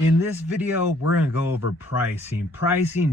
In this video, we're gonna go over pricing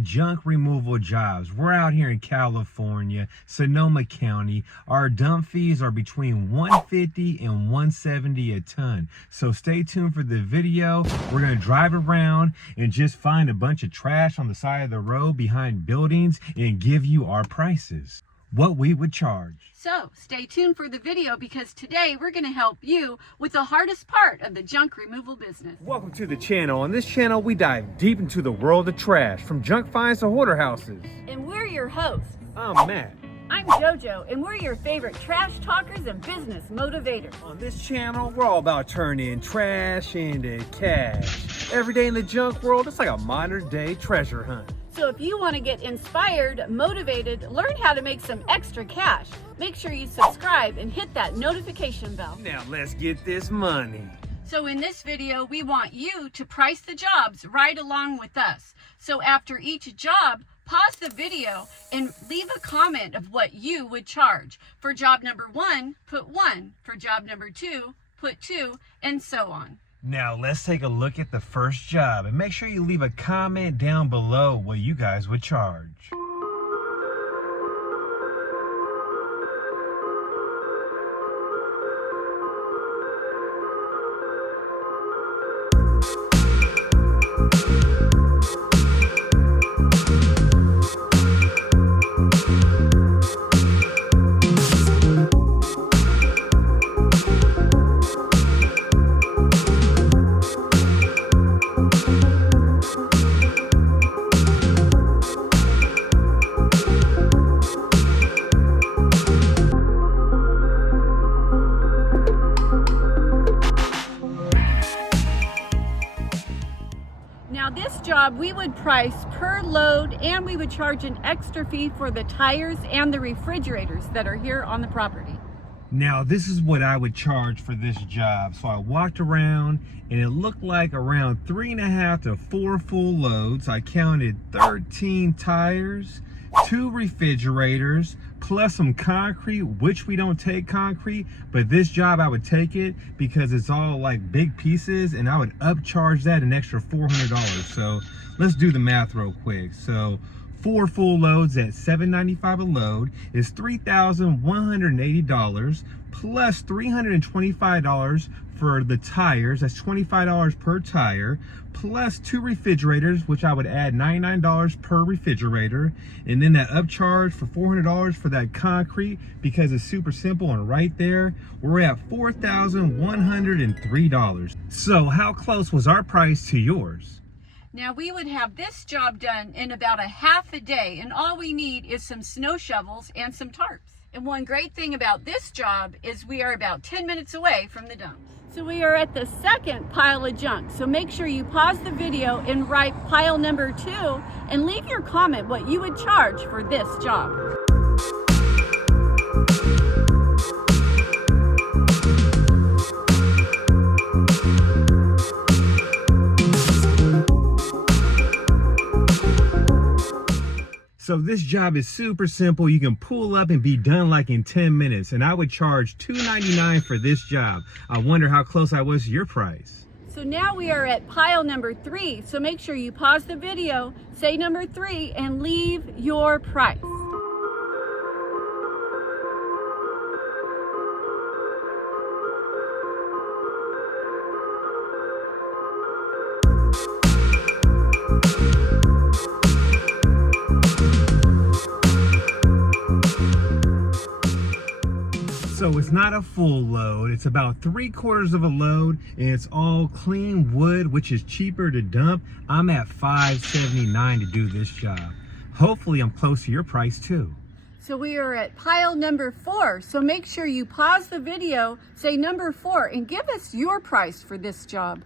junk removal jobs. We're out here in California, Sonoma County. Our dump fees are between $150 and $170 a ton. So stay tuned for the video. We're gonna drive around and just find a bunch of trash on the side of the road behind buildings and give you our prices, what we would charge. So stay tuned for the video because today we're going to help you with the hardest part of the junk removal business. Welcome to the channel. On this channel, we dive deep into the world of trash, from junk finds to hoarder houses. And we're your hosts. I'm Matt. I'm JoJo, and we're your favorite trash talkers and business motivators. On this channel, we're all about turning trash into cash. Every day in the junk world, it's like a modern day treasure hunt. So if you want to get inspired, motivated, learn how to make some extra cash, make sure you subscribe and hit that notification bell. Now let's get this money. So in this video, we want you to price the jobs right along with us. So after each job, pause the video and leave a comment of what you would charge. For job number 1, put 1. For job number 2, put 2, and so on. Now let's take a look at the first job and make sure you leave a comment down below what you guys would charge. Now this job we would price per load, and we would charge an extra fee for the tires and the refrigerators that are here on the property. Now this is what I would charge for this job. So I walked around and it looked like around 3.5 to 4 full loads. I counted 13 tires, 2 refrigerators, plus some concrete, which we don't take concrete, but this job I would take it because it's all like big pieces, and I would upcharge that an extra $400. So let's do the math real quick. So 4 full loads at $7.95 a load is $3,180 plus $325 for the tires. That's $25 per tire, plus 2 refrigerators, which I would add $99 per refrigerator, and then that upcharge for $400 for that concrete because it's super simple. And right there we're at $4,103. So how close was our price to yours? Now we would have this job done in about a half a day, and all we need is some snow shovels and some tarps. And one great thing about this job is we are about 10 minutes away from the dumps. So we are at the second pile of junk. So make sure you pause the video and write pile number 2 and leave your comment what you would charge for this job. So this job is super simple. You can pull up and be done like in 10 minutes. And I would charge $2.99 for this job. I wonder how close I was to your price. So now we are at pile number 3. So make sure you pause the video, say number 3, and leave your price. So it's not a full load, it's about 3/4 of a load, and it's all clean wood, which is cheaper to dump. I'm at $5.79 to do this job. Hopefully I'm close to your price too. So we are at pile number 4. So make sure you pause the video, say number 4, and give us your price for this job.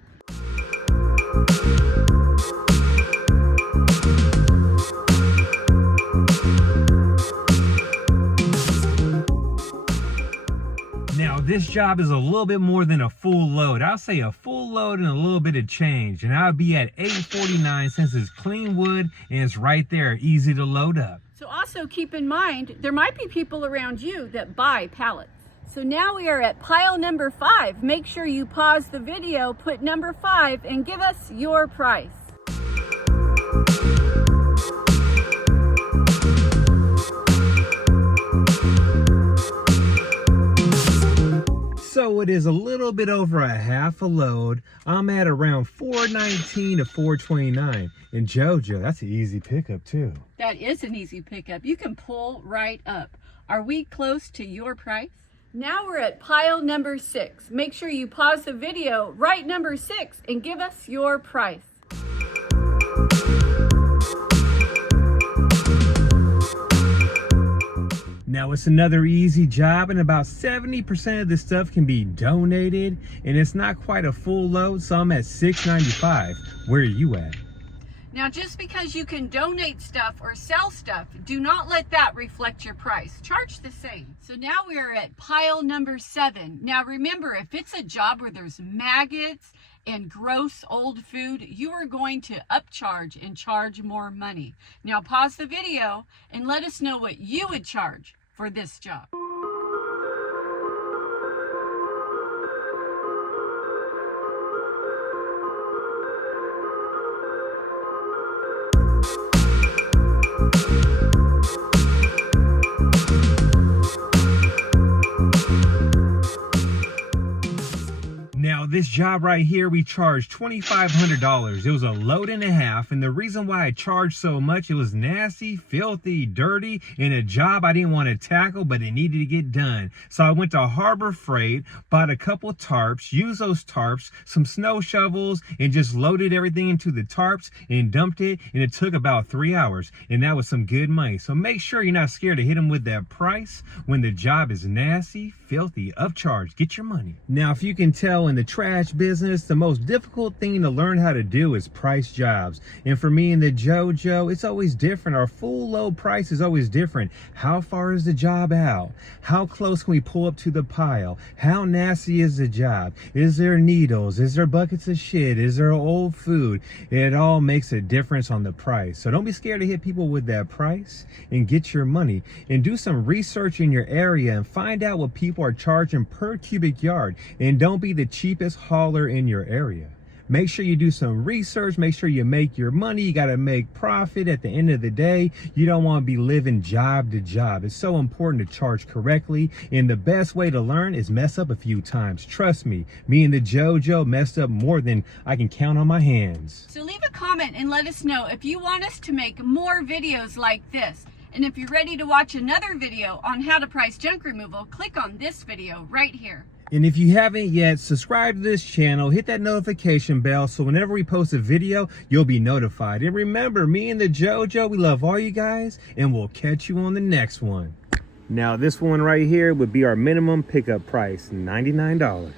Now this job is a little bit more than a full load. I'll say a full load and a little bit of change, and I'll be at $8.49 since it's clean wood and it's right there, easy to load up. So also keep in mind, there might be people around you that buy pallets. So now we are at pile number 5. Make sure you pause the video, put number 5, and give us your price. So it is a little bit over a half a load. I'm at around $4.19 to $4.29. And JoJo, that's an easy pickup too. That is an easy pickup. You can pull right up. Are we close to your price? Now we're at pile number 6. Make sure you pause the video, write number 6, and give us your price. Now it's another easy job, and about 70% of this stuff can be donated, and it's not quite a full load, so I'm at $6.95. Where are you at? Now, just because you can donate stuff or sell stuff, do not let that reflect your price. Charge the same. So now we are at pile number 7. Now remember, if it's a job where there's maggots and gross old food, you are going to upcharge and charge more money. Now pause the video and let us know what you would charge for this job. Now this job right here, we charged $2,500. It was a load and a half, and the reason why I charged so much, it was nasty, filthy, dirty, and a job I didn't want to tackle, but it needed to get done. So I went to Harbor Freight, bought a couple tarps, used those tarps, some snow shovels, and just loaded everything into the tarps and dumped it, and it took about 3 hours, and that was some good money. So make sure you're not scared to hit them with that price when the job is nasty, filthy, upcharged. Get your money. Now, if you can tell, in the trash business, the most difficult thing to learn how to do is price jobs. And for me and the JoJo, it's always different. Our full load price is always different. How far is the job out? How close can we pull up to the pile? How nasty is the job? Is there needles? Is there buckets of shit? Is there old food? It all makes a difference on the price. So don't be scared to hit people with that price and get your money. And do some research in your area and find out what people are charging per cubic yard. And don't be the cheapest hauler in your area. Make sure you do some research. Make sure you make your money. You got to make profit at the end of the day. You don't want to be living job to job. It's so important to charge correctly. And the best way to learn is mess up a few times. Trust me, me and the JoJo messed up more than I can count on my hands. So leave a comment and let us know if you want us to make more videos like this. And if you're ready to watch another video on how to price junk removal, click on this video right here. And if you haven't yet, subscribe to this channel, hit that notification bell so whenever we post a video, you'll be notified. And remember, me and the JoJo, we love all you guys, and we'll catch you on the next one. Now, this one right here would be our minimum pickup price, $99.